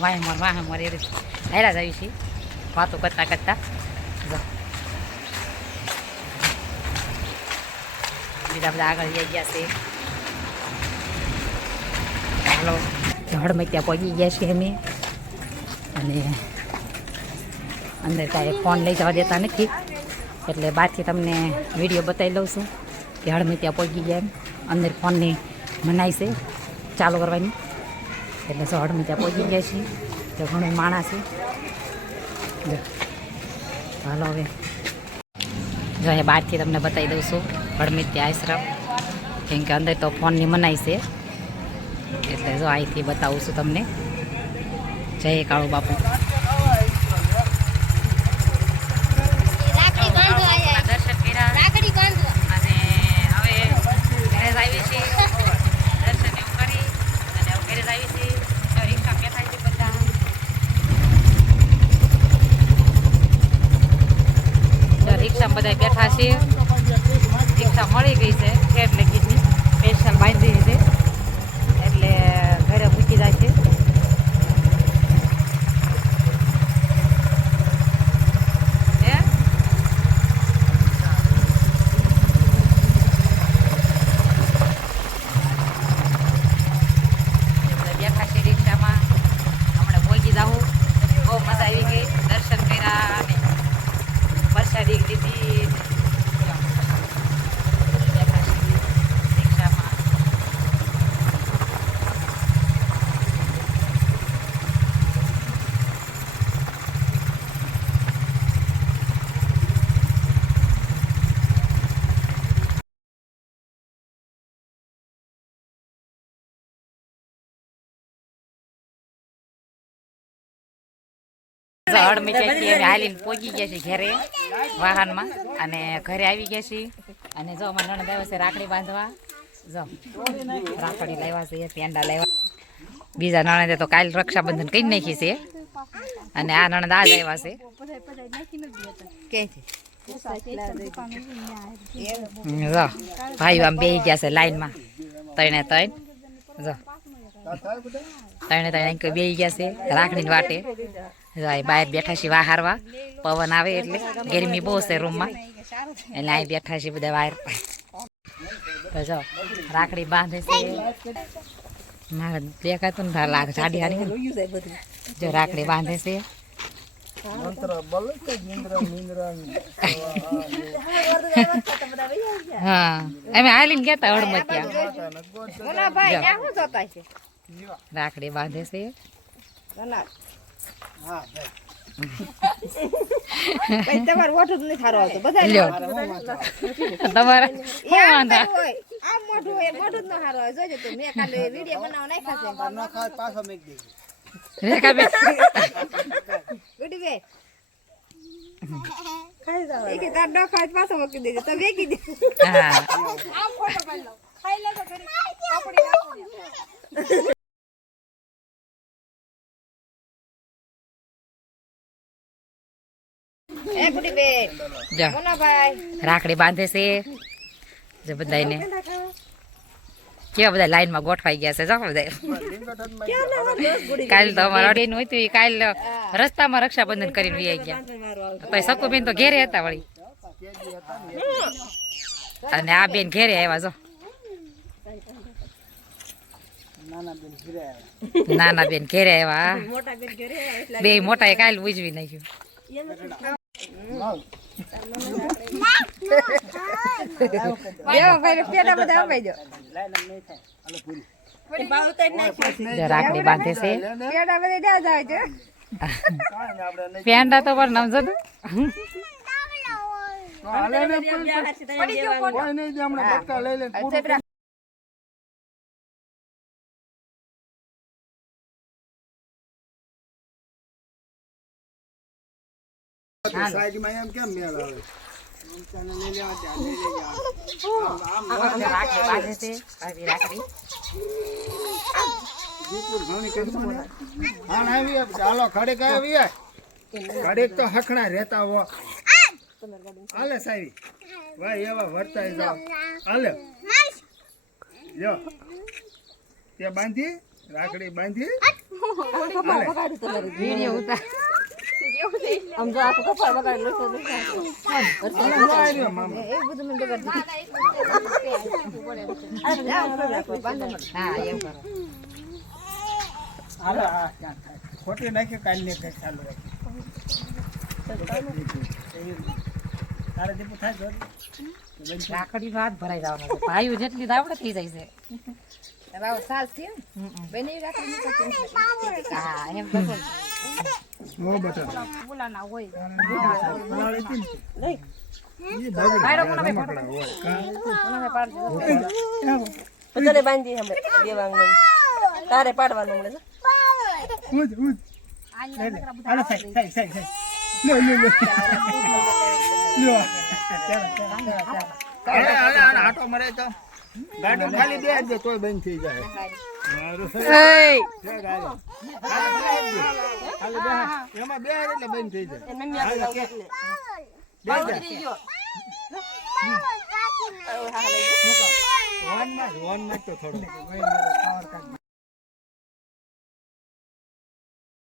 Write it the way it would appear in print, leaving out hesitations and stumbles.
વાહ મોર એ હેરા જ આવી છીએ વાતો કરતા કરતા જો બીજા બધા આગળ જઈ ગયા છે હાલો હળમાં ત્યાં પહોંચી ગયા છીએ અમે અને અંદર કાંઈ ફોન લઈ જવા દેતા નથી એટલે બહારથી તમને વિડીયો બતાવી લઉં છું કે હળમાં ત્યાં પહોંચી ગયા એમ અંદર ફોનની મનાઈ છે ચાલુ કરવાની એટલે જો હળમાં ત્યાં પહોંચી ગયા છીએ તો ઘણું માણસ છે જો હાલો હવે જો એ બહારથી તમને બતાવી દઉં છું હળમાં ત્યાં આશ્રમ કેમ કે અંદર તો ફોનની મનાઈ છે એટલે જો અહીંથી બતાવું છું તમને જય કાળુ બાપુ બધા બેઠા છે રિક્ષા મળી ગઈ છે ઠેઠ લગીની સ્પેશિયલ બાંધી છે એટલે ઘરે મૂકી જાય છે બેઠા છે રિક્ષામાં હમણાં પહોંચી જાઉં બહુ મજા આવી ગઈ દર્શન કર્યા અને પ્રસાદી લીધી હાલીને પહોંચી ગયા છે ઘરે વાહનમાં અને ઘરે આવી ગયા છીએ અને જો અમારે નણંદ આવ્યા છે રાખડી બાંધવા જો રાખડી લાવ્યા છે પેંડા લાવ્યા બીજા નણંદે તો કાલ રક્ષાબંધન કઈ નાખી છે અને આ નણંદ આજ આવ્યા છે જો ભાઈઓ આમ બેસી ગયા છે લાઈનમાં ત્રણે ત્રણ જો ત્રણે ત્રણ બેસી ગયા છે રાખડીની વાટે બહાર બેઠા છીએ વાહારવા પવન આવે એટલે ગરમી બહુ છે રૂમમાં એટલે અહીં બેઠા છીએ બધા બહાર તો જો રાખડી બાંધે છે મારે દેખાતું ને લાગે સાડી હારી જો રાખડી બાંધે છે હા અમે હાલીને ગયા તા હળમતિયા રાખડી બાંધે છે તમારે મોટું જ નહીં સારું આવતું બધા તમારે મોટું હોય મોટું જ ન સારું આવે જોજો તું મેં કાલે વિડીયો બનાવ નાખ્યા છે પાછો મેક દે રેખા બે ગુડી બે ખાઈ જાવ એક તાર ન ખાય પાછો મૂકી દેજો તો વેકી દે હા આમ ફોટો પાડી લો ખાઈ લેજો ઘરે પાપડી નાખો રાખડી બાંધે છે જે બધાને કેવા બધા લાઈન માં ગોઠવાઈ ગયા છે કાલ તો અમારા અડીને હોય તો કાલ રસ્તામાં રક્ષાબંધન કરીને વી ગયા પછી સકુબેન તો ઘેરે હતા વળી અને આ બેન ઘેરે આવ્યા જો નાના બેન ઘેરે આવ્યા બે મોટા કાલ ઉજવી નાખ્યું રાખડી બાંધે છે પેંડા તો પણ નમજો સાઈડમાં એમ કેમ મેળ આવે ચાલો ખડેક આવી ખડેક તો હખણા રહેતા હો હાલે સાહેબ ભાઈ એવા વર્તાય જાવ હાલે લ્યો તે બાંધી રાખડી બાંધી વિડીયો ઉતાર હા એમ કરો હાલો, હા, ત્યાં થાય. ખોટી નાખી કાલની કઈ ચાલુ રાખી તારે દીપુ થાય તો રાખડી હાથ ભરાઈ જવાનો છે ભાઈઓ જેટલી દાવડે થઈ જાય છે હા એમ તો બોલ. નો બટા ભાઈરો કોનો ભાઈ ફોટો બધાને બાંધી હમણે બે વાંગને તારે પાડવાનું હમણે ઉજ આલે સાઈ લો હાલે આટો મરે તો ગાડી ખાલી બે દે તોય બંધ થઈ જાય મારું ખાલી બે એમાં બે એટલે બંધ થઈ જાય વન માં તો થોડો